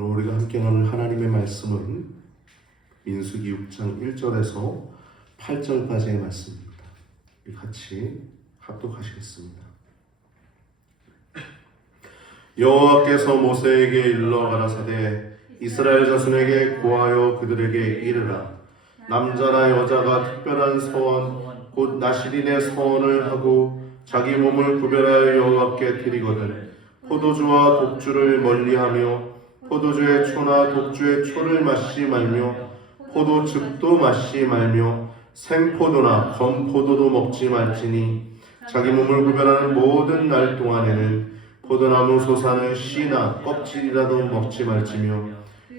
오늘 우리가 함께 나눌 하나님의 말씀은 민수기 6장 1절에서 8절까지의 말씀입니다. 우리 같이 합독하시겠습니다. 여호와께서 모세에게 일러 가라사대 이스라엘 자손에게 고하여 그들에게 이르라. 남자나 여자가 특별한 서원 곧 나실인의 서원을 하고 자기 몸을 구별하여 여호와께 드리거든 포도주와 독주를 멀리하며 포도주의 초나 독주의 초를 마시지 말며 포도즙도 마시지 말며 생포도나 건포도도 먹지 말지니 자기 몸을 구별하는 모든 날 동안에는 포도나무 솟아는 씨나 껍질이라도 먹지 말지며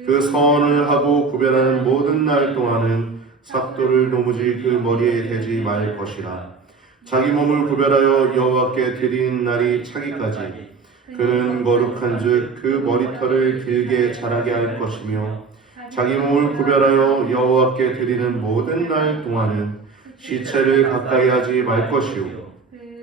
그 서원을 하고 구별하는 모든 날 동안은 삭도를 도무지 그 머리에 대지 말 것이라. 자기 몸을 구별하여 여호와께 드리는 날이 차기까지 그는 거룩한즉 그 머리털을 길게 자라게 할 것이며 자기 몸을 구별하여 여호와께 드리는 모든 날 동안은 시체를 가까이 하지 말 것이요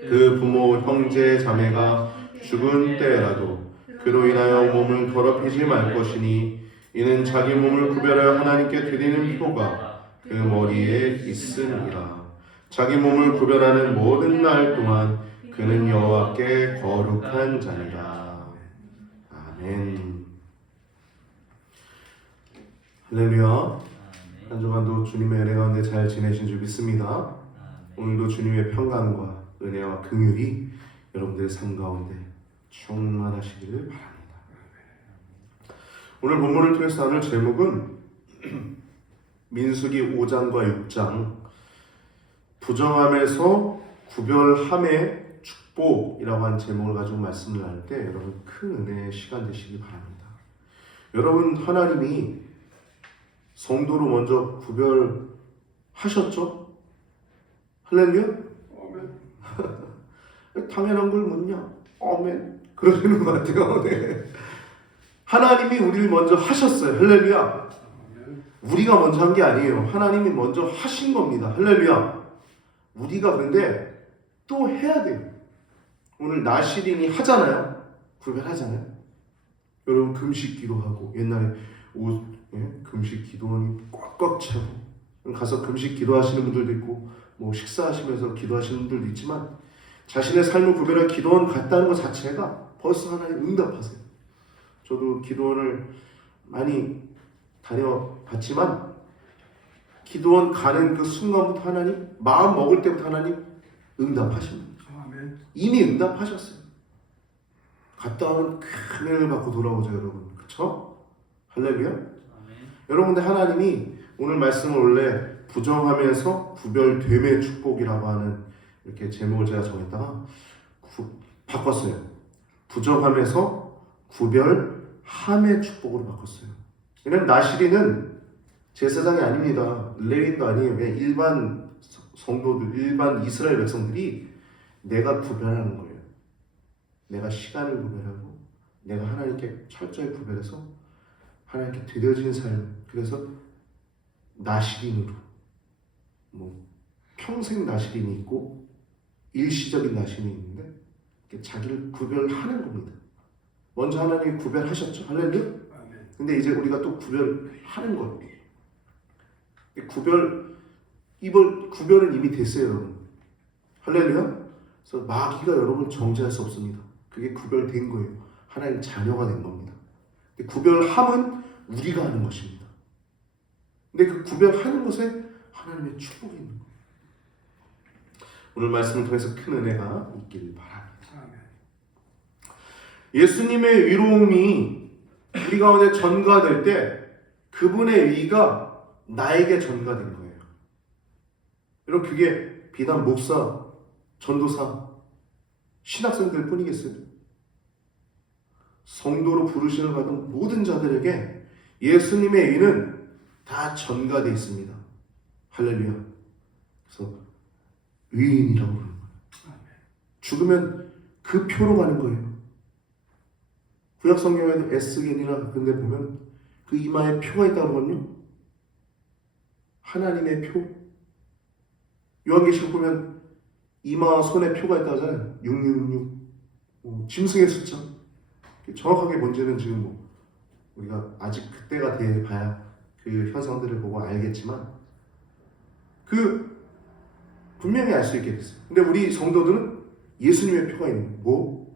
그 부모 형제 자매가 죽은 때라도 그로 인하여 몸을 더럽히지 말 것이니 이는 자기 몸을 구별하여 하나님께 드리는 표가 그 머리에 있으니라. 자기 몸을 구별하는 모든 날 동안 그는 여호와께 거룩한 자니라. 아멘. 할렐루야. 한 주간도 주님의 은혜 가운데 잘 지내신 줄 믿습니다. 오늘도 주님의 평강과 은혜와 긍휼이 여러분들의 삶 가운데 충만하시기를 바랍니다. 오늘 본문을 통해서 나눌 제목은 민수기 5장과 6장 부정함에서 구별함의 축복이라고 한 제목을 가지고 말씀을 나눌 때 여러분 큰 은혜의 시간 되시기 바랍니다. 여러분 하나님이 성도로 먼저 구별하셨죠? 할렐루야? 아멘. 당연한 걸 묻냐? 아멘. 그러시는 것 같아요. 네. 하나님이 우리를 먼저 하셨어요. 할렐루야. 우리가 먼저 한 게 아니에요. 하나님이 먼저 하신 겁니다. 할렐루야. 우리가 근데 또 해야 돼요. 오늘 나시린이 하잖아요. 구별하잖아요. 여러분 금식 기도하고 옛날에 금식 기도원이 꽉꽉 차고 가서 금식 기도하시는 분들도 있고 뭐 식사하시면서 기도하시는 분들도 있지만 자신의 삶을 구별할 기도원 갔다는 것 자체가 벌써 하나님 응답하세요. 저도 기도원을 많이 다녀봤지만 기도원 가는 그 순간부터 하나님 마음 먹을 때부터 하나님 응답하십니다. 이미 응답하셨어요. 갔다 오면 큰 은혜를 받고 돌아오죠, 여러분. 그렇죠? 할렐루야. 여러분들 하나님이 오늘 말씀을 원래 부정하면서 구별됨의 축복이라고 하는 이렇게 제목을 제가 정했다가 바꿨어요. 부정함에서 구별함의 축복으로 바꿨어요. 왜냐면 나시린은 제사장이 아닙니다. 레위인도 아니에요. 그냥 일반 성도들, 일반 이스라엘 백성들이 내가 구별하는 거예요. 내가 시간을 구별하고 내가 하나님께 철저히 구별해서 하나님께 드려진 삶. 그래서 나시린으로 평생 나시린이 있고 일시적인 나시린이 있는데 자기를 구별하는 겁니다. 먼저 하나님이 구별하셨죠. 할렐루야. 근데 이제 우리가 또 구별하는 거예요. 구별은 이미 됐어요, 여러분. 할렐루야. 그래서 마귀가 여러분을 정죄할 수 없습니다. 그게 구별된 거예요. 하나님 자녀가 된 겁니다. 근데 구별함은 우리가 하는 것입니다. 근데 그 구별하는 것에 하나님의 축복이 있는 거예요. 오늘 말씀을 통해서 큰 은혜가 있기를 바랍니다. 예수님의 위로움이 우리 가운데 전가될 때 그분의 위가 나에게 전가된 거예요. 여러분 그게 비단 목사, 전도사, 신학생들 뿐이겠어요? 성도로 부르심을 받은 모든 자들에게 예수님의 위는 다 전가되어 있습니다. 할렐루야. 그래서 의인이라고 부르는 거예요. 죽으면 그 표로 가는 거예요. 구약 성경에도 에스겔이나 그런 데 보면 그 이마에 표가 있다고 하거든요. 하나님의 표. 요한계시록 보면 이마와 손에 표가 있다고 하잖아요. 666. 짐승의 숫자. 정확하게 뭔지는 지금 우리가 아직 그때가 돼 봐야 그 현상들을 보고 알겠지만 분명히 알 수 있게 됐어요. 근데 우리 성도들은 예수님의 표가 있는 거예요. 뭐?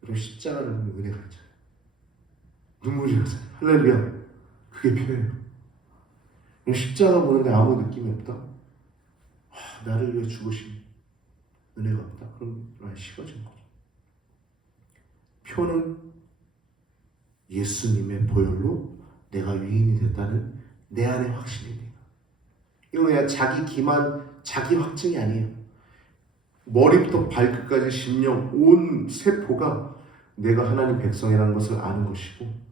그럼 십자가를 보면 은혜가 있잖아요. 눈물이 나잖아요. 할렐루야. 그게 표예요. 그럼 십자가 보는데 아무 느낌이 없다? 나를 위해 죽으신 은혜가 없다? 그럼 날 식어진 거죠. 표는 예수님의 보혈로 내가 유인이 됐다는 내 안의 확신입니다. 이건 그냥 자기 기만, 자기 확증이 아니에요. 머리부터 발끝까지 심령, 온 세포가 내가 하나님 백성이라는 것을 아는 것이고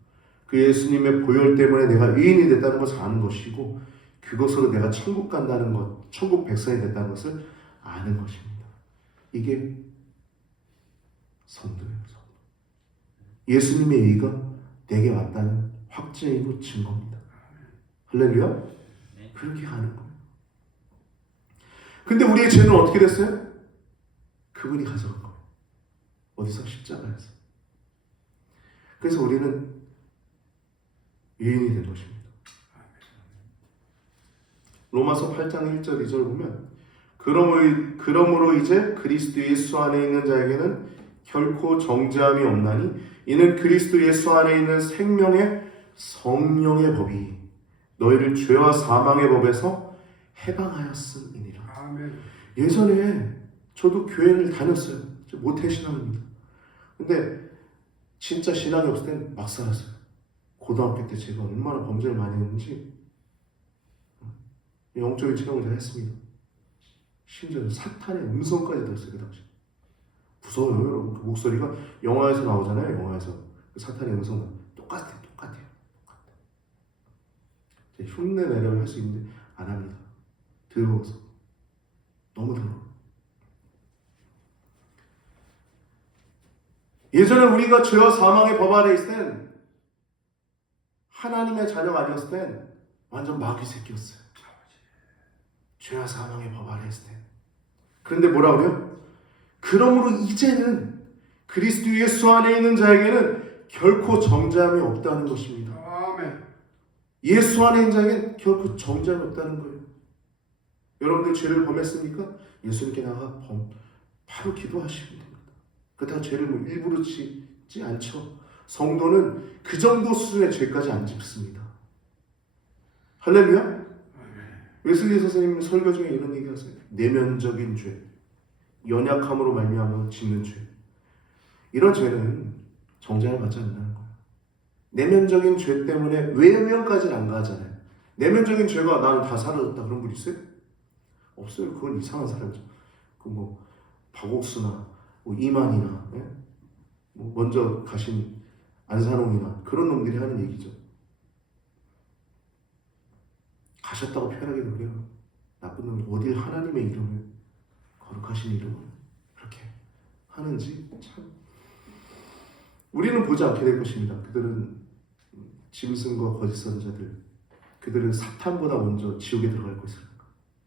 그 예수님의 보혈 때문에 내가 의인이 됐다는 것을 아는 것이고 그것으로 내가 천국 간다는 것, 천국 백성이 됐다는 것을 아는 것입니다. 이게 성도예요. 성도. 예수님의 의가 내게 왔다는 확증이고 증거입니다. 할렐루야? 그렇게 가는 거예요. 근데 우리의 죄는 어떻게 됐어요? 그분이 가져간 거예요. 어디서? 십자가에서. 그래서 우리는 유인이 된 것입니다. 로마서 8장 1절 2절 보면 그러므로 이제 그리스도 예수 안에 있는 자에게는 결코 정죄함이 없나니 이는 그리스도 예수 안에 있는 생명의 성령의 법이 너희를 죄와 사망의 법에서 해방하였음이니라. 아멘. 예전에 저도 교회를 다녔어요. 모태신앙입니다. 근데 진짜 신앙이 없을 땐 막 살았어요. 고등학교 때 제가 얼마나 범죄를 많이 했는지 영적인 체험을 다 했습니다. 심지어 사탄의 음성까지 들었어요. 그 당시. 무서워요, 여러분. 그 목소리가 영화에서 나오잖아요. 영화에서 그 사탄의 음성과 똑같아요. 흉내 내려고 할 수 있는데 안 합니다. 더러워서. 너무 더러워. 예전에 우리가 죄와 사망의 법 아래 있을 땐 하나님의 자녀가 아니었을 땐 완전 마귀 새끼였어요. 죄와 사망의 법 아래 있을 땐. 그런데 뭐라 그래요? 그러므로 이제는 그리스도 예수 안에 있는 자에게는 결코 정죄함이 없다는 것입니다. 아멘. 예수 안에 있는 자에게는 결코 정죄함이 없다는 거예요. 여러분들 죄를 범했습니까? 예수님께 나가 바로 기도하시면 됩니다. 그렇다고 죄를 일부러 짓지 않죠. 성도는 그 정도 수준의 죄까지 안 짓습니다. 할렐루야? 웨슬리 선생님 설교 중에 이런 얘기 하세요. 내면적인 죄, 연약함으로 말미암아 짓는 죄, 이런 죄는 정죄를 받지 않는다는 거예요. 내면적인 죄 때문에 외면까지는 안 가잖아요. 내면적인 죄가 나는 다 사라졌다 그런 분 있어요? 없어요. 그건 이상한 사람이죠. 박옥수나 이만희나 먼저 가신 안산홍이나 그런 놈들이 하는 얘기죠. 가셨다고 표현하기도 그래요. 나쁜 놈이 어딜 하나님의 이름을, 거룩하신 이름을 그렇게 하는지 참. 우리는 보지 않게 될 것입니다. 그들은 짐승과 거짓 선자들, 그들은 사탄보다 먼저 지옥에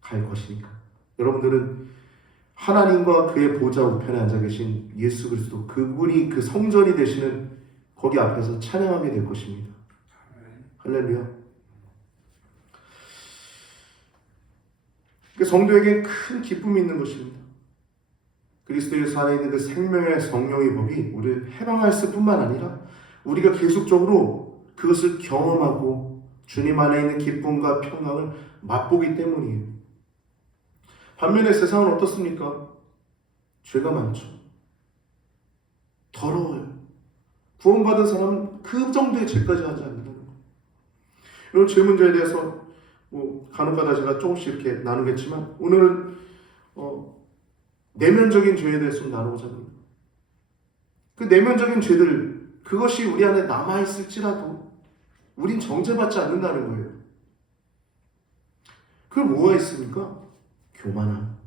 갈 것이니까. 여러분들은 하나님과 그의 보좌 우편에 앉아 계신 예수 그리스도, 그분이 그 성전이 되시는 거기 앞에서 찬양하게 될 것입니다. 할렐루야. 성도에게 큰 기쁨이 있는 것입니다. 그리스도 예수 안에 있는 그 생명의 성령의 법이 우리를 해방할 뿐만 아니라 우리가 계속적으로 그것을 경험하고 주님 안에 있는 기쁨과 평강을 맛보기 때문이에요. 반면에 세상은 어떻습니까? 죄가 많죠. 더러워요. 구원받은 사람은 그 정도의 죄까지 하지 않는다는 거예요. 이런 죄 문제에 대해서 간혹가다 제가 조금씩 이렇게 나누겠지만 오늘은 내면적인 죄에 대해서 좀 나누고자 합니다. 그 내면적인 죄들, 그것이 우리 안에 남아있을지라도 우린 정죄받지 않는다는 거예요. 그럼 뭐가 있습니까? 교만함.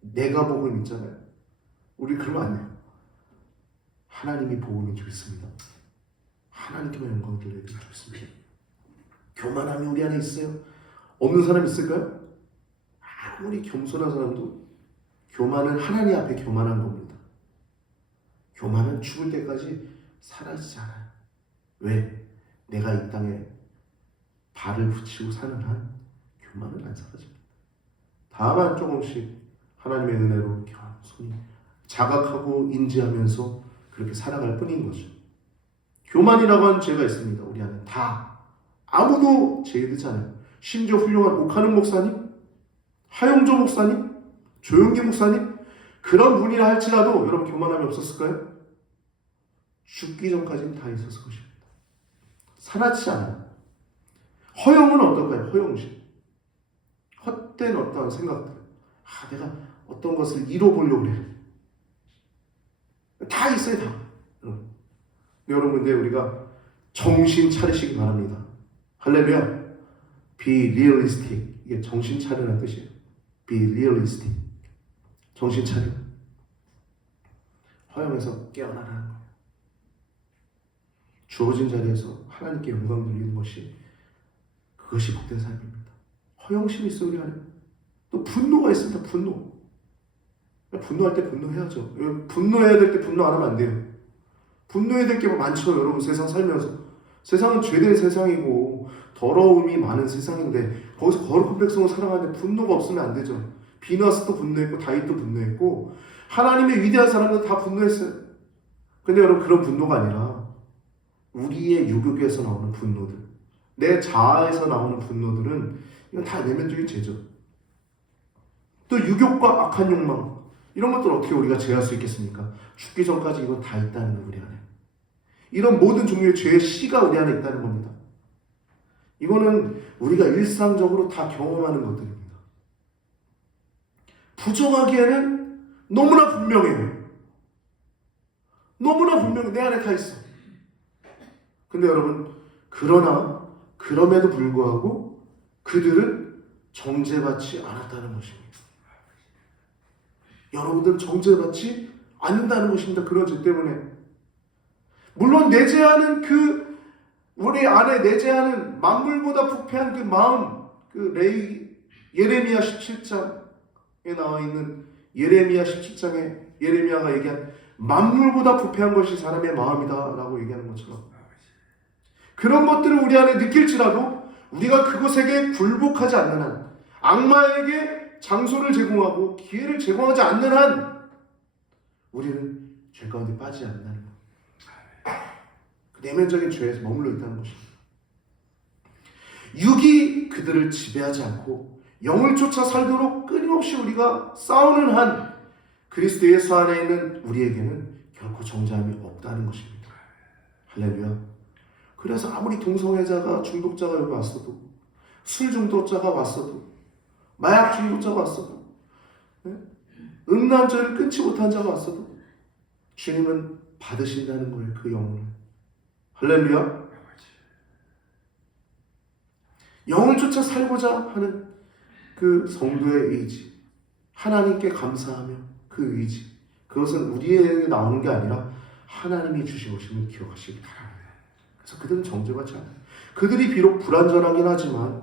내가 복을 믿잖아요. 우리 그러면 안 돼요. 하나님이 복음이 좋습니다. 하나님께만 영광을 돌려야 좋습니다. 교만함이 우리 안에 있어요? 없는 사람 있을까요? 아무리 겸손한 사람도 교만은 하나님 앞에 교만한 겁니다. 교만은 죽을 때까지 사라지지 않아요. 왜? 내가 이 땅에 발을 붙이고 사는 한 교만은 안 사라집니다. 다만 조금씩 하나님의 은혜로 겸손히 자각하고 인지하면서 그렇게 살아갈 뿐인 거죠. 교만이라고 하는 죄가 있습니다. 우리 안에 다 아무도 제외되지 않아요. 심지어 훌륭한 옥하는 목사님, 하용조 목사님, 조용기 목사님 그런 분이라 할지라도 여러분 교만함이 없었을까요? 죽기 전까지는 다 있었을 것입니다. 사라지지 않아요. 허영은 어떨까요? 허영심. 헛된 어떤 생각들. 내가 어떤 것을 이뤄보려고 그래. 다 있어요, 다. 여러분, 근데 우리가 정신 차리시기 바랍니다. 할렐루야. Be realistic. 이게 정신 차리라는 뜻이에요. Be realistic. 정신 차려. 허영에서 깨어나라는 거예요. 주어진 자리에서 하나님께 영광 돌리는 것이 그것이 복된 삶입니다. 허영심이 있어 우리 안에. 또 분노가 있습니다. 분노. 분노할 때 분노해야죠. 분노해야 될 때 분노 안 하면 안 돼요. 분노해야 될 게 많죠. 여러분 세상 살면서. 세상은 죄된 세상이고 더러움이 많은 세상인데 거기서 거룩한 백성을 살아가는데 분노가 없으면 안 되죠. 비나스도 분노했고 다윗도 분노했고 하나님의 위대한 사람들 다 분노했어요. 근데 여러분 그런 분노가 아니라 우리의 유혹에서 나오는 분노들, 내 자아에서 나오는 분노들은 이건 다 내면적인 죄죠. 또 유혹과 악한 욕망 이런 것들 어떻게 우리가 제할 수 있겠습니까? 죽기 전까지 이건 다 있다는 거 우리 안에. 이런 모든 종류의 죄의 씨가 우리 안에 있다는 겁니다. 이거는 우리가 일상적으로 다 경험하는 것들입니다. 부정하기에는 너무나 분명해요. 너무나 분명해. 내 안에 다 있어. 근데 여러분 그럼에도 불구하고 그들은 정죄받지 않았다는 것입니다. 여러분들은 정죄받지 않는다는 것입니다. 그런 죄 때문에. 물론 내재하는 우리 안에 내재하는 만물보다 부패한 그 마음, 예레미야 17장에 나와 있는 예레미야 17장에 예레미야가 얘기한 만물보다 부패한 것이 사람의 마음이다라고 얘기하는 것처럼 그런 것들을 우리 안에 느낄지라도 우리가 그것에게 굴복하지 않는 한, 악마에게 장소를 제공하고 기회를 제공하지 않는 한 우리는 죄 가운데 빠지지 않는다는 것. 그 내면적인 죄에서 머물러 있다는 것입니다. 육이 그들을 지배하지 않고 영을 쫓아 살도록 끊임없이 우리가 싸우는 한 그리스도 예수 안에 있는 우리에게는 결코 정죄함이 없다는 것입니다. 할렐루야. 그래서 아무리 동성애자가 중독자가 여기 왔어도, 술 중독자가 왔어도, 마약 중독자가 왔어도, 음란죄를 끊지 못한 자가 왔어도 주님은 받으신다는 거예요. 그 영혼을. 할렐루야. 영을 쫓아 살고자 하는 그 성도의 의지, 하나님께 감사하며 그 의지, 그것은 우리에게 나오는 게 아니라 하나님이 주신 것임을 기억하시기 바랍니다. 그래서 그들은 정죄받지 않아요. 그들이 비록 불완전하긴 하지만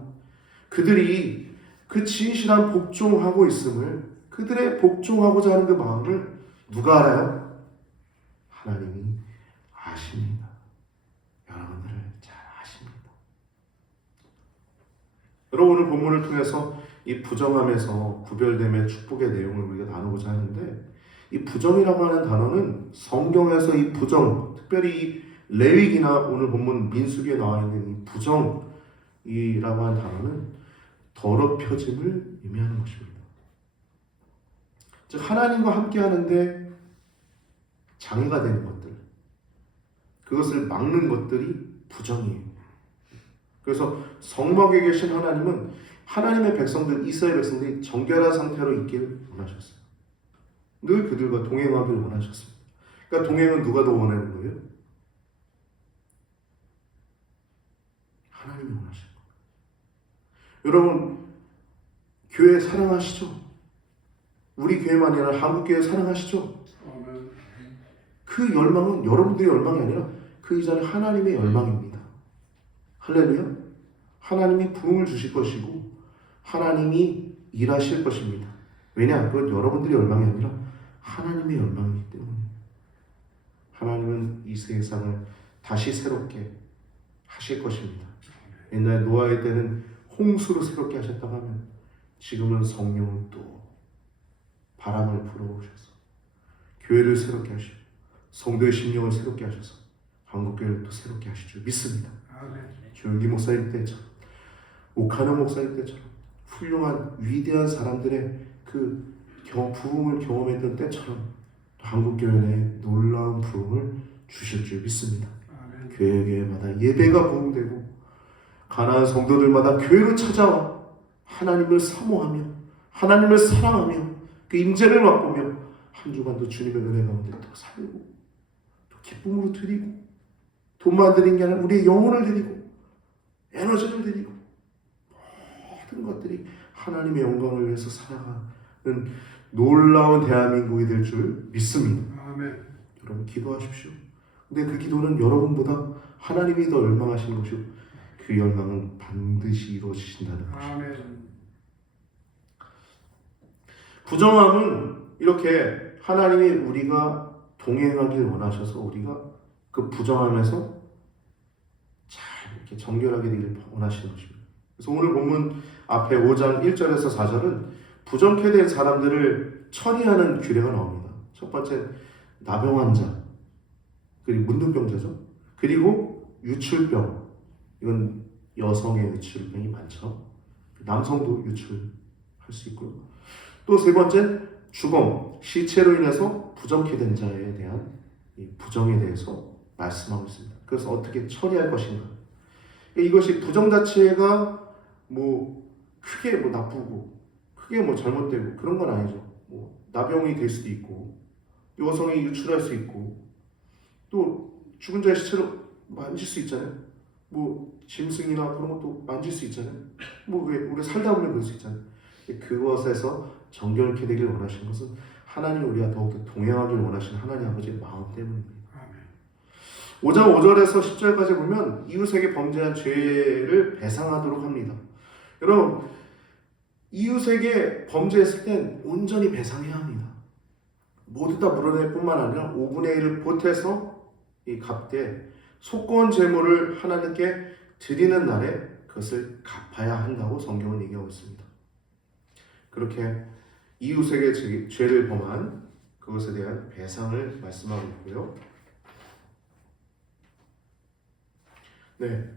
그들이 그 진실한 복종하고 있음을, 그들의 복종하고자 하는 그 마음을 누가 알아요? 하나님이 아십니다. 여러분들을 잘 아십니다. 여러분 오늘 본문을 통해서 이 부정함에서 구별됨의 축복의 내용을 우리가 나누고자 하는데, 이 부정이라고 하는 단어는 성경에서 이 부정, 특별히 이 레위기나 오늘 본문 민수기에 나와 있는 이 부정이라고 하는 단어는 더럽혀짐을 의미하는 것입니다. 즉 하나님과 함께 하는데 장애가 되는 것들, 그것을 막는 것들이 부정이에요. 그래서 성막에 계신 하나님은 하나님의 백성들, 이스라엘 백성들이 정결한 상태로 있기를 원하셨어요. 늘 그들과 동행하기를 원하셨습니다. 그러니까 동행은 누가 더 원하는 거예요? 하나님이 원하시는 거예요. 여러분 교회 사랑하시죠? 우리 교회만 아니라 한국교회 사랑하시죠? 그 열망은 여러분들의 열망이 아니라 그 이전에 하나님의 열망입니다. 할렐루야. 하나님이 부흥을 주실 것이고 하나님이 일하실 것입니다. 왜냐? 그건 여러분들의 열망이 아니라 하나님의 열망이기 때문에. 하나님은 이 세상을 다시 새롭게 하실 것입니다. 옛날 노아의 때는 홍수로 새롭게 하셨다고 하면 지금은 성령을 또 바람을 불어오셔서 교회를 새롭게 하시고 성도의 심령을 새롭게 하셔서 한국교회를 또 새롭게 하실 줄 믿습니다. 조영기 목사님 때처럼 오카노 목사님 때처럼 훌륭한 위대한 사람들의 그 부흥을 경험했던 때처럼 한국교회 내에 놀라운 부흥을 주실 줄 믿습니다. 교회마다 예배가 부흥되고 가난한 성도들마다 교회로 찾아와 하나님을 사모하며 하나님을 사랑하며 그 임재를 맛보며 한 주간도 주님의 은혜 가운데 또 살고 또 기쁨으로 드리고 돈만 드린 게 아니라 우리의 영혼을 드리고 에너지를 드리고 모든 것들이 하나님의 영광을 위해서 살아가는 놀라운 대한민국이 될 줄 믿습니다. 아멘. 여러분 기도하십시오. 근데 그 기도는 여러분보다 하나님이 더 열망하시는 것이고 그 열망은 반드시 이루어지신다는 것입니다. 아멘. 부정함은 이렇게 하나님이 우리가 동행하길 원하셔서 우리가 그 부정함에서 잘 이렇게 정결하게 되길 원하시는 것입니다. 그래서 오늘 본문 앞에 5장 1절에서 4절은 부정케 된 사람들을 처리하는 규례가 나옵니다. 첫 번째 나병 환자, 그리고 문둥병자죠. 그리고 유출병, 이건 여성의 유출병이 많죠. 남성도 유출할 수 있고요. 또 세 번째 주검, 시체로 인해서 부정케 된 자에 대한 이 부정에 대해서 말씀하고 있습니다. 그래서 어떻게 처리할 것인가. 이것이 부정 자체가 크게 나쁘고 크게 잘못되고 그런 건 아니죠. 나병이 될 수도 있고 여성이 유출할 수 있고 또 죽은 자의 시체로 만질 수 있잖아요. 짐승이나 그런 것도 만질 수 있잖아요. 왜 우리 살다 보면 그럴 수 있잖아요. 그것에서 정결케 되길 원하시는 것은 하나님 우리가 더욱더 동행하길 원하시는 하나님 아버지의 마음 때문입니다. 5장 5절에서 10절까지 보면 이웃에게 범죄한 죄를 배상하도록 합니다. 여러분 이웃에게 범죄했을 땐 온전히 배상해야 합니다. 모두 다 물어낼 뿐만 아니라 5분의 1을 보태서 이 갚되 속건 제물을 하나님께 드리는 날에 그것을 갚아야 한다고 성경은 얘기하고 있습니다. 그렇게 이웃에게 죄를 범한 그것에 대한 배상을 말씀하고 있고요. 네.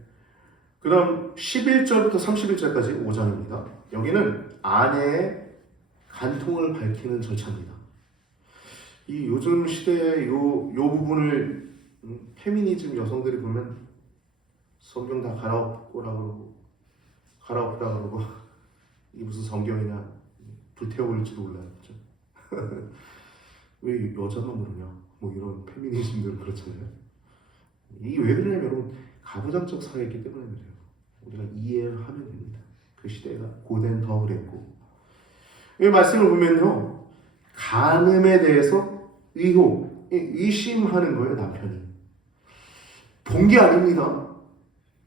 그 다음 11절부터 31절까지 5장입니다. 여기는 아내의 간통을 밝히는 절차입니다. 이 요즘 시대의 요 부분을 페미니즘 여성들이 보면 성경 다 갈아엎으라 그러고 이게 무슨 성경이냐 불태워버릴지도 몰라요. 그렇죠? 왜 여자만 그러냐 이런 페미니즘들은 그렇잖아요. 이게 왜 그러냐면 여러분 가부장적 사회였기 때문에 그래요. 우리가 이해를 하면 됩니다. 그 시대가 고된 더 그랬고 이 말씀을 보면요 간음에 대해서 의심하는 거예요. 남편이 본 게 아닙니다.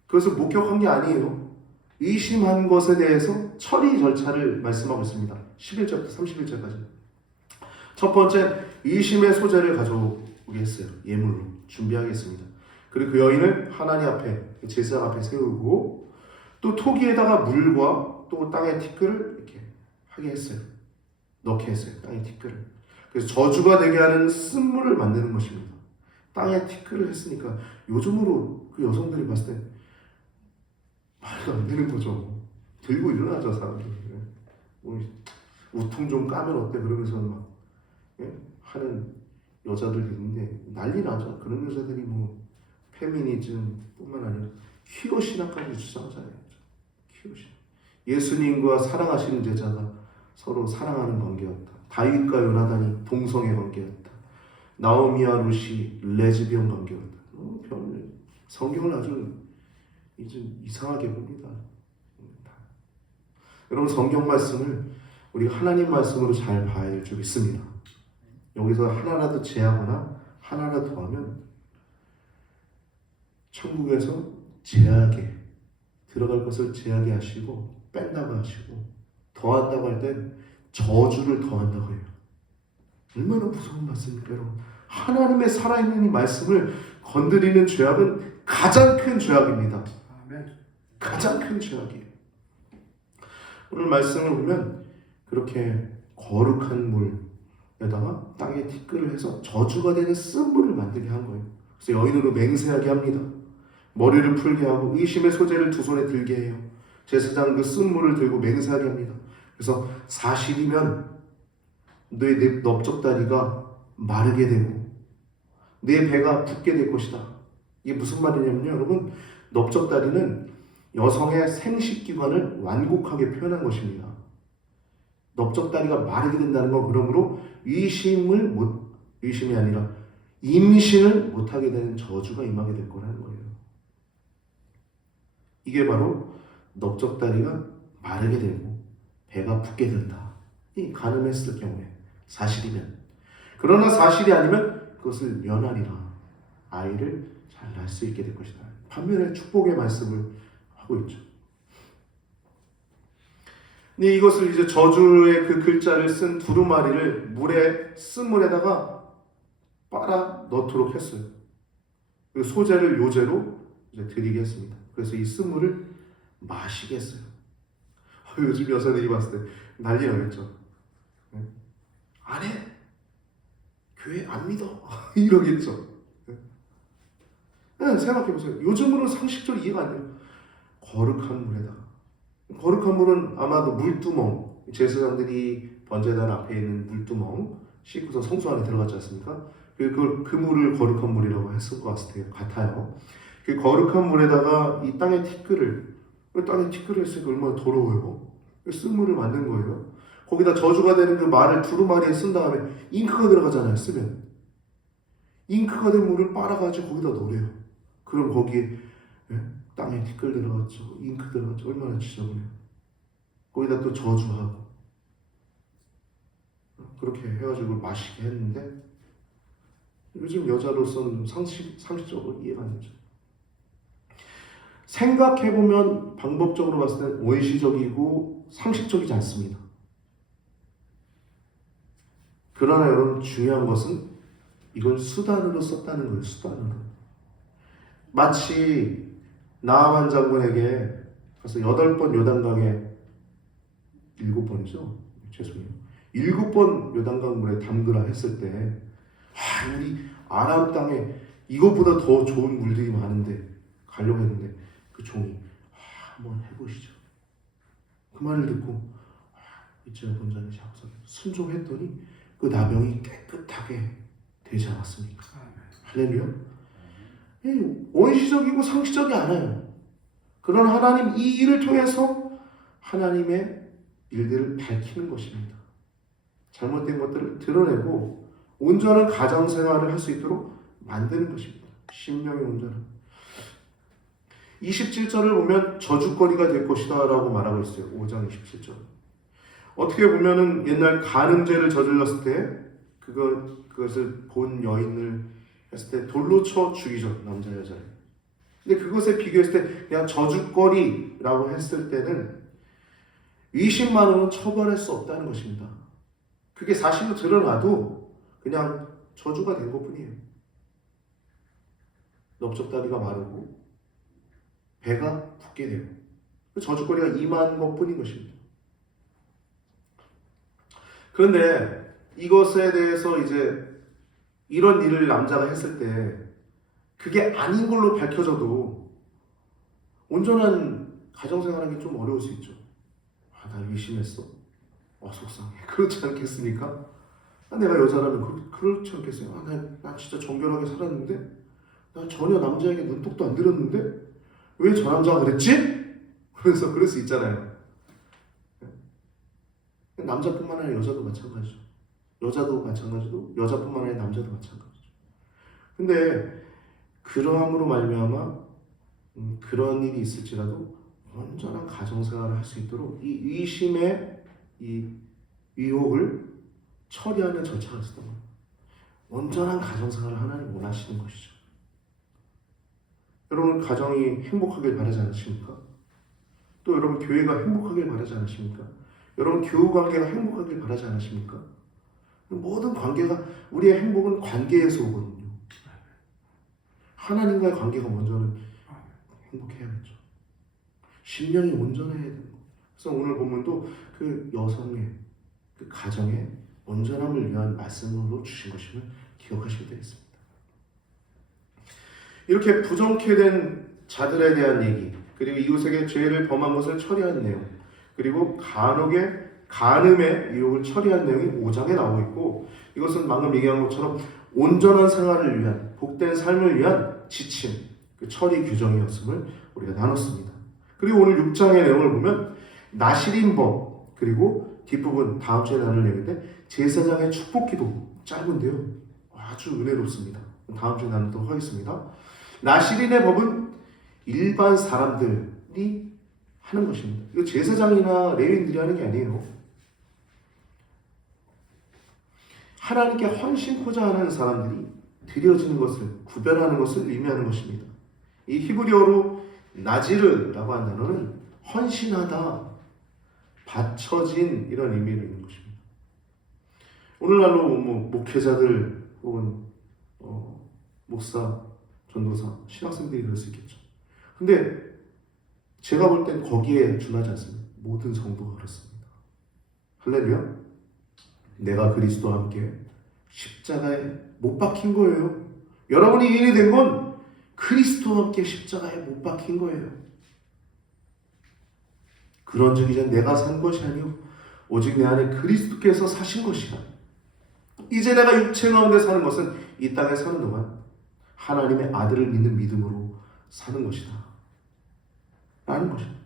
그것을 목격한 게 아니에요. 의심한 것에 대해서 처리 절차를 말씀하고 있습니다. 11절부터 31절까지. 첫 번째 의심의 소재를 가져오게 했어요. 예물로 준비하겠습니다. 그리고 그 여인을 하나님 앞에 제사장 앞에 세우고 또 토기에다가 물과 또 땅의 티끌을 이렇게 하게 했어요. 넣게 했어요. 땅의 티끌을. 그래서 저주가 되게 하는 쓴물을 만드는 것입니다. 땅에 티끌을 했으니까 요즘으로 그 여성들이 봤을 때 말도 안 되는 거죠. 들고 일어나죠 사람들이. 우통 좀 까면 어때 그러면서 막 하는 여자들이 있는데 난리 나죠. 그런 여자들이 페미니즘 뿐만 아니라 퀴어 신학까지 주장하잖아요. 퀴어 신학. 예수님과 사랑하시는 제자가 서로 사랑하는 관계였다. 다윗과 요나단이 동성애 관계였다. 나오미와 룻이 레즈비언 관계였다. 성경을 아주 이상하게 봅니다. 여러분 성경 말씀을 우리가 하나님 말씀으로 잘 봐야 될 줄 믿습니다. 여기서 하나라도 제하거나 하나라도 더하면 천국에서 제하게 들어갈 것을 제하게 하시고 뺀다고 하시고 더한다고 할 땐 저주를 더한다고 해요. 얼마나 무서운 말씀입니까 여러분. 하나님의 살아있는 이 말씀을 건드리는 죄악은 가장 큰 죄악입니다. 가장 큰 죄악이에요. 오늘 말씀을 보면 그렇게 거룩한 물에다가 땅에 티끌을 해서 저주가 되는 쓴물을 만들게 한 거예요. 그래서 여인으로 맹세하게 합니다. 머리를 풀게 하고 의심의 소재를 두 손에 들게 해요. 제사장 그 쓴물을 들고 맹세하게 합니다. 그래서 사실이면 너의 넓적다리가 마르게 되고 내 배가 붓게 될 것이다. 이게 무슨 말이냐면요, 여러분, 넓적다리는 여성의 생식기관을 완곡하게 표현한 것입니다. 넓적다리가 마르게 된다는 건 그러므로 의심이 아니라 임신을 못하게 되는 저주가 임하게 될 거라는 거예요. 이게 바로 넓적다리가 마르게 되고 배가 붓게 된다. 이 가늠했을 경우에 사실이면. 그러나 사실이 아니면 그것을 면하리라. 아이를 잘 낳을 수 있게 될 것이다. 반면에 축복의 말씀을 하고 있죠. 근데 이것을 이제 저주의 그 글자를 쓴 두루마리를 쓴물에다가 빨아 넣도록 했어요. 그 소재를 요제로 이제 드리게 했습니다. 그래서 이 쓴물을 마시게 했어요. 요즘 여자들이 봤을 때 난리 나겠죠. 안 해. 교회 안 믿어. 이러겠죠. 생각해보세요. 요즘으로는 상식적으로 이해가 안 돼요. 거룩한 물에다가. 거룩한 물은 아마도 물두멍, 제사장들이 번제단 앞에 있는 물두멍 씻고서 성소 안에 들어갔지 않습니까? 그 물을 거룩한 물이라고 했을 것 같아요. 그 거룩한 물에다가 이 땅에 티끌을 했으니까 얼마나 더러워요. 쓴물을 만든 거예요. 거기다 저주가 되는 그 말을 두루마리에 쓴 다음에 잉크가 들어가잖아요. 쓰면 잉크가 된 물을 빨아가지고 거기다 넣으래요. 그럼 거기에 땅에 티끌 들어갔죠, 잉크 들어갔죠. 얼마나 지저분해요. 거기다 또 저주하고 그렇게 해가지고 마시게 했는데 요즘 여자로서는 상식적으로 이해가 안 되죠. 생각해보면 방법적으로 봤을 때 원시적이고 상식적이지 않습니다. 그러나 여러분, 중요한 것은 이걸 수단으로 썼다는 거예요. 수단으로. 마치 나아만 장군에게 가서 8번 요단강에 7번이죠? 죄송해요. 7번 요단강 물에 담그라 했을 때 우리 아람 땅에 이것보다 더 좋은 물들이 많은데 가려고 했는데 그 종이 한번 해보시죠. 그 말을 듣고 이제 본전에 잡아서 순종했더니 그 나병이 깨끗하게 되지 않았습니까? 할렐루야. 원시적이고 상식적이 않아요. 그러나 하나님 이 일을 통해서 하나님의 일들을 밝히는 것입니다. 잘못된 것들을 드러내고 온전한 가정생활을 할 수 있도록 만드는 것입니다. 신명의 온전한. 27절을 보면 저주거리가 될 것이다 라고 말하고 있어요. 5장 27절. 어떻게 보면은 옛날 간음죄를 저질렀을 때 그것을 본 여인을 했을 때 돌로 쳐 죽이죠. 남자 여자를. 근데 그것에 비교했을 때 그냥 저주거리라고 했을 때는 의심만으로는 처벌할 수 없다는 것입니다. 그게 사실로 드러나도 그냥 저주가 된 것뿐이에요. 넓적다리가 마르고 배가 붓게 되고 저주거리가 임한 것뿐인 것입니다. 그런데 이것에 대해서 이제 이런 일을 남자가 했을 때 그게 아닌 걸로 밝혀져도 온전한 가정생활하기 좀 어려울 수 있죠. 나 의심했어. 속상해. 그렇지 않겠습니까? 내가 여자라면 그렇지 않겠어요? 나 진짜 정결하게 살았는데 나 전혀 남자에게 눈독도 안 들였는데 왜 저 남자가 그랬지? 그래서 그럴 수 있잖아요. 남자뿐만 아니라 여자도 마찬가지죠. 여자도 마찬가지고 여자뿐만 아니라 남자도 마찬가지죠. 근데 그러함으로 말미암아 그런 일이 있을지라도 온전한 가정생활을 할 수 있도록 이 의심의 이 유혹을 처리하는 절차가 있었던 거예요. 온전한 가정생활을 하나님 원하시는 것이죠. 여러분 가정이 행복하길 바라지 않으십니까? 또 여러분 교회가 행복하길 바라지 않으십니까? 여러분 교우 관계가 행복하길 바라지 않으십니까? 모든 관계가 우리의 행복은 관계에서 오거든요. 하나님과의 관계가 먼저는 행복해야겠죠. 심령이 온전해야 되는 거. 그래서 오늘 본문도 그 여성의 그 가정의 온전함을 위한 말씀으로 주신 것임을 기억하시면 되겠습니다. 이렇게 부정케 된 자들에 대한 얘기, 그리고 이웃에게 죄를 범한 것을 처리한 내용, 그리고 간음의 유혹을 처리한 내용이 5장에 나오고 있고, 이것은 방금 얘기한 것처럼 온전한 생활을 위한, 복된 삶을 위한 지침, 그 처리 규정이었음을 우리가 나눴습니다. 그리고 오늘 6장의 내용을 보면 나실인법, 그리고 뒷부분 다음 주에 나눌 내용인데 제사장의 축복기도 짧은데요, 아주 은혜롭습니다. 다음 주에 나누도록 하겠습니다. 나실인의 법은 일반 사람들이 하는 것입니다. 이거 제사장이나 레위인들이 하는 게 아니에요. 하나님께 헌신코자 하는 사람들이 드려지는 것을, 구별하는 것을 의미하는 것입니다. 이 히브리어로 나지르라고 하는 단어는 헌신하다, 바쳐진 이런 의미를 있는 것입니다. 오늘날로 목회자들 혹은 목사, 전도사, 신학생들이 그럴 수 있겠죠. 근데 제가 볼 땐 거기에 준하지 않습니다. 모든 성도가 그렇습니다. 할렐루야. 내가 그리스도와 함께 십자가에 못 박힌 거예요. 여러분이 인이 된 건 그리스도와 함께 십자가에 못 박힌 거예요. 그런 즉 이제 내가 산 것이 아니요 오직 내 안에 그리스도께서 사신 것이라. 이제 내가 육체 가운데 사는 것은 이 땅에 사는 동안 하나님의 아들을 믿는 믿음으로 사는 것이다 라는 것입니다.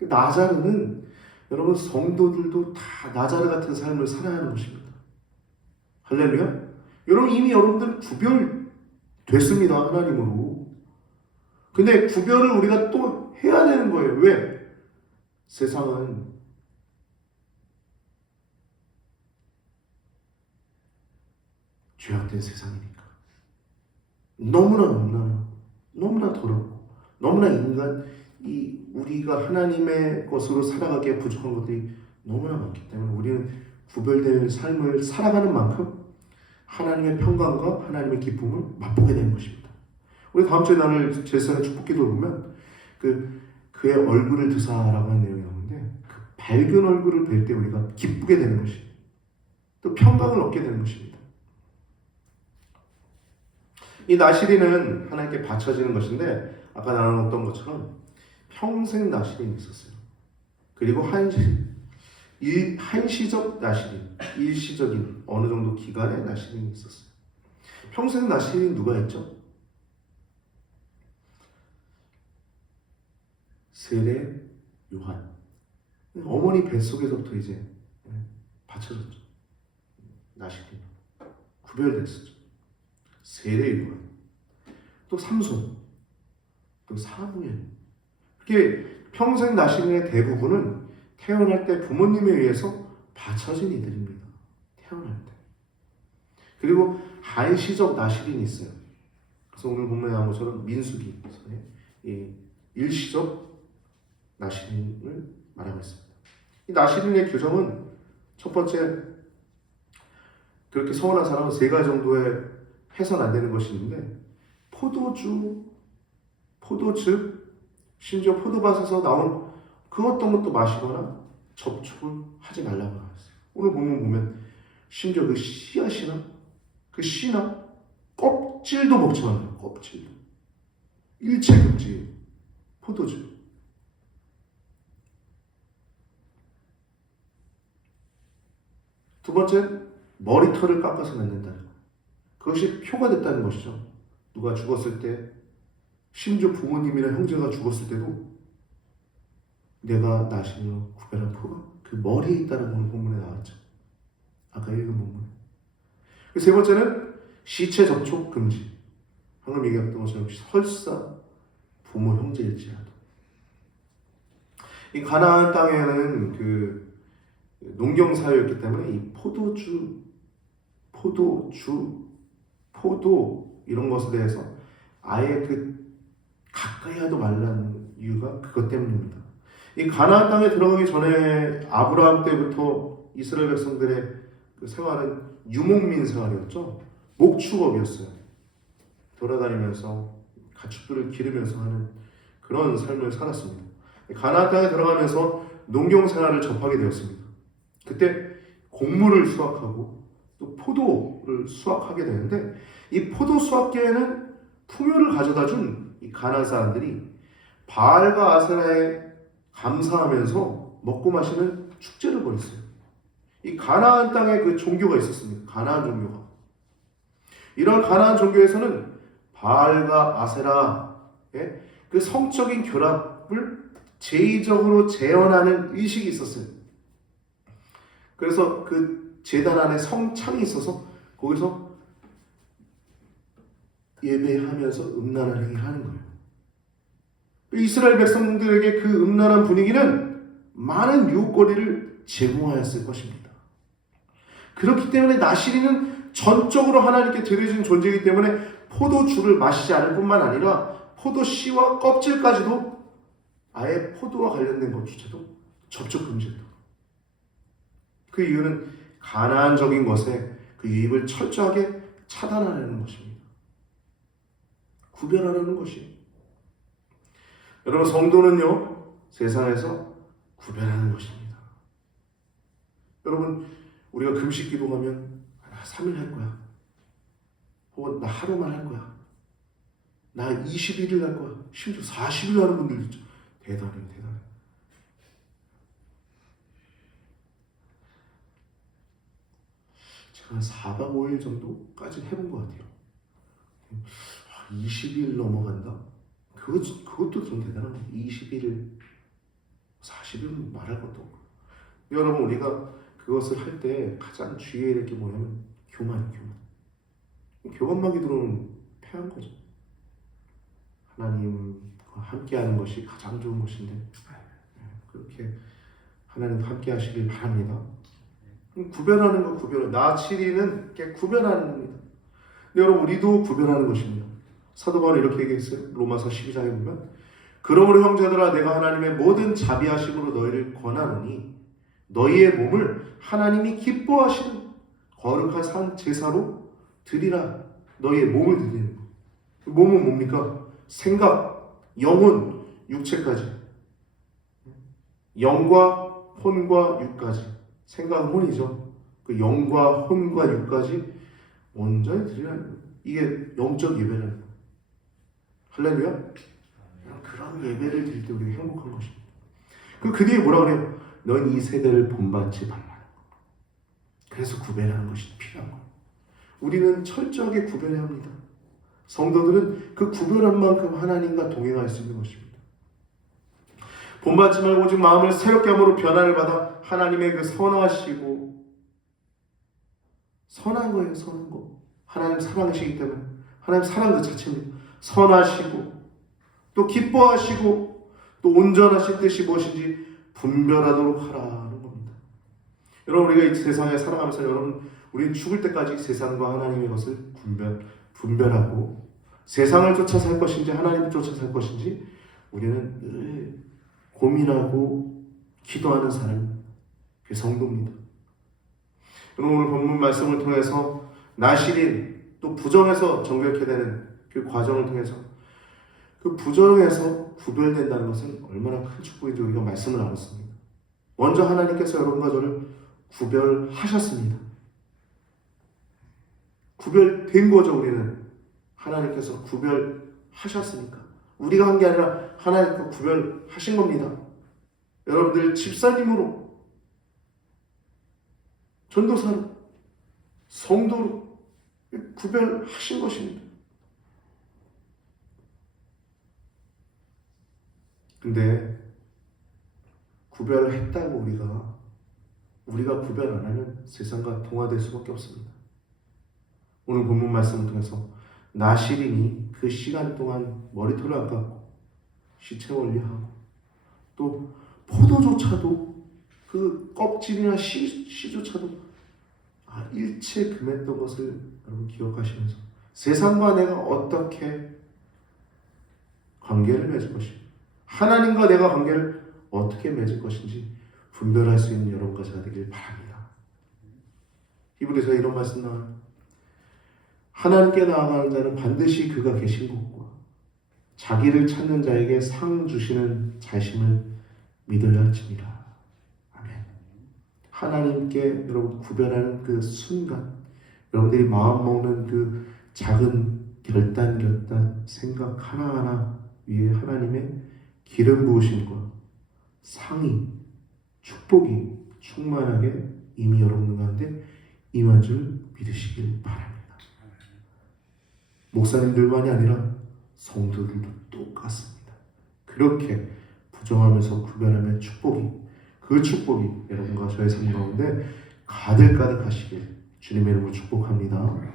나자르는 여러분 성도들도 다 나자르 같은 삶을 살아야 하는 것입니다. 할렐루야. 여러분 이미 여러분들 구별됐습니다, 하나님으로. 근데 구별을 우리가 또 해야 되는 거예요. 왜? 세상은 죄악된 세상이니까. 너무나 더럽고 너무나 우리가 하나님의 것으로 살아가기에 부족한 것들이 너무나 많기 때문에 우리는 구별된 삶을 살아가는 만큼 하나님의 평강과 하나님의 기쁨을 맛보게 되는 것입니다. 우리 다음 주에 나눌 제사의 축복기도를 보면 그의 얼굴을 드사라고 하는 내용이 나오는데 그 밝은 얼굴을 뵐 때 우리가 기쁘게 되는 것이, 또 평강을 얻게 되는 것입니다. 이 나실인은 하나님께 바쳐지는 것인데 아까 나눴던 것처럼 평생 나실인이 있었어요. 그리고 한시적 나실인, 일시적인 어느 정도 기간의 나실인이 있었어요. 평생 나실인 누가 있죠? 세례 요한. 어머니 뱃속에서부터 이제 바쳐졌죠. 나실인. 구별됐었죠. 세례 요한. 또 삼손. 또 사무엘. 그게 평생 나실인의 대부분은 태어날 때 부모님에 의해서 바쳐진 이들입니다. 태어날 때. 그리고 한시적 나실인이 있어요. 그래서 오늘 본문에 나온 것처럼 민수기서의 이 일시적 나실인을 말하고 있습니다. 이 나실인의 규정은 첫 번째, 그렇게 서운한 사람은 세 가지 정도의 해서는 안 되는 것이 있는데 포도즙, 심지어 포도밭에서 나온 그 어떤 것도 마시거나 접촉을 하지 말라고 하셨어요. 오늘 보면 심지어 그 씨앗이나 그 씨나 껍질도 먹지 말라고. 껍질도. 일체 금지예요. 포도즙. 두 번째, 머리털을 깎아서 맺는다는 것. 그것이 표가 됐다는 것이죠. 누가 죽었을 때, 심지어 부모님이나 형제가 죽었을 때도 내가 나신으로 구별한 표가 그 머리에 있다는 오늘 본문에 나왔죠. 아까 읽은 본문. 세 번째는 시체 접촉 금지. 방금 얘기했던 것처럼 설사 부모 형제일지라도. 이 가나안 땅에는 그 농경 사회였기 때문에 이 포도 이런 것에 대해서 아예 가까이 하도 말라는 이유가 그것 때문입니다. 이 가나안 땅에 들어가기 전에 아브라함 때부터 이스라엘 백성들의 그 생활은 유목민 생활이었죠. 목축업이었어요. 돌아다니면서 가축들을 기르면서 하는 그런 삶을 살았습니다. 가나안 땅에 들어가면서 농경 생활을 접하게 되었습니다. 그때 곡물을 수확하고 또 포도를 수확하게 되는데 이 포도 수확기에는 풍요를 가져다 준 이 가나안 사람들이 바알과 아세라에 감사하면서 먹고 마시는 축제를 벌였어요. 이 가나안 땅에 그 종교가 있었습니다. 가나안 종교가. 이런 가나안 종교에서는 바알과 아세라의 그 성적인 결합을 제의적으로 재현하는 의식이 있었어요. 그래서 그 제단 안에 성창이 있어서 거기서 예배하면서 음란한 행위를 하는 거예요. 이스라엘 백성들에게 그 음란한 분위기는 많은 유혹거리를 제공하였을 것입니다. 그렇기 때문에 나시린은 전적으로 하나님께 드려진 존재이기 때문에 포도주를 마시지 않을 뿐만 아니라 포도씨와 껍질까지도 아예 포도와 관련된 것조차도 접촉 금지했다. 그 이유는 가나안적인 것에 그 유입을 철저하게 차단하려는 것입니다. 구별하려는 것이. 여러분, 성도는요, 세상에서 구별하는 것입니다. 여러분, 우리가 금식 기도하면 나 3일 할 거야. 혹은 나 하루만 할 거야. 나 21일 할 거야. 심지어 40일 하는 분들도 있죠. 대단해요, 대단해. 제가 한 4박 5일 정도까지 해본 것 같아요. 20일 넘어간다? 그것도 좀 대단한 거예요. 21일, 40일은 말할 것도 없고. 여러분, 우리가 그것을 할 때 가장 주의해야 될 게 뭐냐면 교만. 교만막이 들어오면 패한 거죠. 하나님과 함께하는 것이 가장 좋은 것인데 그렇게 하나님과 함께 하시길 바랍니다. 구별하는 거, 구별. 나치리는 구별하는 겁니다. 근데 여러분, 우리도 구별하는 것입니다. 사도 바울이 이렇게 얘기했어요. 로마서 12장에 보면 그러므로 형제들아, 내가 하나님의 모든 자비하심으로 너희를 권하노니 너희의 몸을 하나님이 기뻐하시는 거룩한 산 제사로 드리라. 너희의 몸을 드리는 거. 몸은 뭡니까? 생각, 영혼, 육체까지. 영과 혼과 육까지. 생각은 혼이죠. 그 영과 혼과 육까지 온전히 드리라는 거예요. 이게 영적 예배라는 거예요. 할렐루야? 그런 예배를 드릴 때 우리가 행복한 것입니다. 그 뒤에 뭐라 그래요? 넌 이 세대를 본받지 말라. 그래서 구별하는 것이 필요한 거예요. 우리는 철저하게 구별해야 합니다. 성도들은 그 구별한 만큼 하나님과 동행할 수 있는 것입니다. 본받지 말고 오직 마음을 새롭게 함으로 변화를 받아 하나님의 그 선하시고 선한 거예요. 선한 거. 하나님 사랑하시기 때문에 하나님 사랑 그 자체입니다. 선하시고 또 기뻐하시고 또 온전하신 뜻이 무엇인지 분별하도록 하라는 겁니다. 여러분, 우리가 이 세상에 살아가면서 여러분, 우리는 죽을 때까지 세상과 하나님의 것을 분별하고 세상을 쫓아 살 것인지 하나님을 쫓아 살 것인지 우리는 늘 고민하고 기도하는 사람이 그 성도입니다. 여러분, 오늘 본문 말씀을 통해서 나시린 또 부정에서 정결케 되는 그 과정을 통해서 그 부정에서 구별된다는 것은 얼마나 큰 축복인지 우리가 말씀을 나눴습니다. 먼저 하나님께서 여러분과 저를 구별하셨습니다. 구별된 거죠. 우리는 하나님께서 구별하셨으니까 우리가 한 게 아니라 하나님께서 구별하신 겁니다. 여러분들 집사님으로, 전도사로, 성도로 구별하신 것입니다. 근데 구별했다고 우리가 구별 안 하면 세상과 동화될 수밖에 없습니다. 오늘 본문 말씀을 통해서 나시린이 그 시간 동안 머리털을 안 감고 시체 원리하고 또 포도조차도 그 껍질이나 씨조차도 일체 금했던 것을 여러분 기억하시면서 세상과 내가 어떻게 관계를 맺을 것인지, 하나님과 내가 관계를 어떻게 맺을 것인지 분별할 수 있는 여러분과 제가 되길 바랍니다. 히브리서에 이런 말씀 나와요. 하나님께 나아가는 자는 반드시 그가 계신 곳과 자기를 찾는 자에게 상 주시는 자심을 믿어야 할지니라. 아멘. 하나님께 여러분 구별하는 그 순간, 여러분들이 마음 먹는 그 작은 결단 생각 하나하나 위에 하나님의 기름 부으심과 상이 축복이 충만하게 이미 여러분 가운데 임한 줄 믿으시길 바랍니다. 목사님들만이 아니라 성도들도 똑같습니다. 그렇게 부정하면서 구별하며 그 축복이 여러분과 저의 삶 가운데 가득가득 하시길 주님의 이름으로 축복합니다.